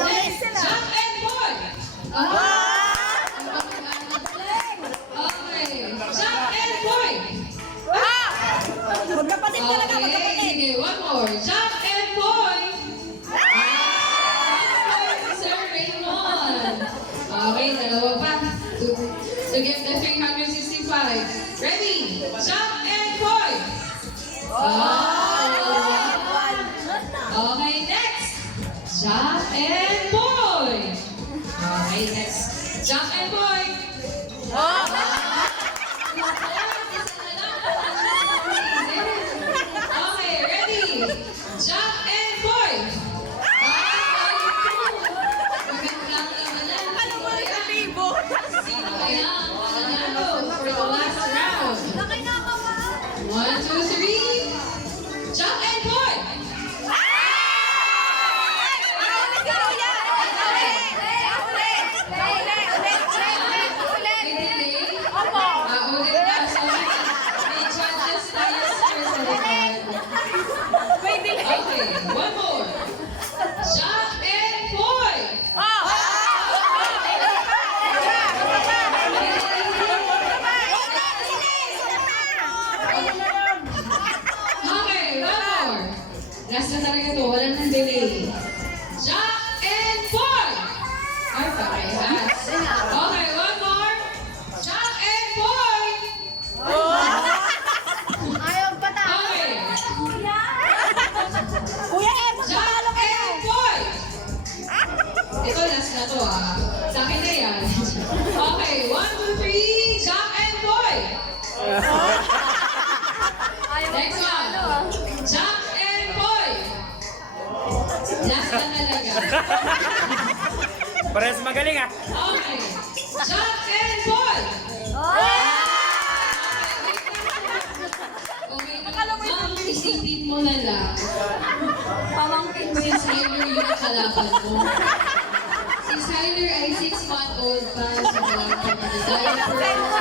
Next, Jack and Boy. Okay, Jack and Boy. Magkapatid talaga, Okay, magkapatid. sige, one more. Jack and Boy. Sir Raymond. Okay, dalawa pa. To get the 365. Ready? Jack and Boy. Okay, next. Jack and Boy. Okay, next. Jack and Boy. Okay, ready? Jack and Boy. Magandang naman na. Sino kaya ang mananalo for the last round? 1, 2, 3. Jack and Boy. Ulit na. So, may judges tayo sir sa likod. Okay, one more. Jack and Boy. Okay, one more. Last na talaga to. Wala nang delay. Jack and Boy. Ay, parehas. Okay, one more. Jack and Boy. Okay. Kuya Em, Jack magpapalo ka and Boy. Ito, last na to ah. Sa akin na yan. Okay, 1, 2, 3. Jack and Boy. Next one. Jack and Boy. Last na talaga. Parehas magaling ah. Okay. Jack and Boy. Okay, ma'am, isipin mo na lang. Pamangkin mo Si Siler yung kalaban mo. Si Siler ay 6-month-old pa. So, wala pa diaper, gatas.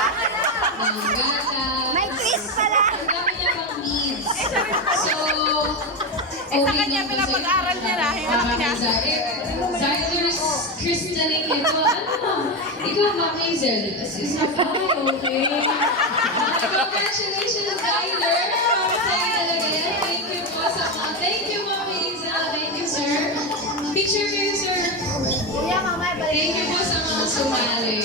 May quiz pala. Ang dami niya pang needs. So, Sa kanya, pinapag-aral niya na. Hirap niya. Siler's christening ito. Ano? Ikaw, Ma'am Hazel. Isa pa, okay. Congratulations, Siler. Masaya talaga yan. Thank you po sa mga. Thank you, Ma'am Hazel. Thank you, sir. Picture kayo, sir. Kuya, mamay, balik. Thank you po sa mga sumali.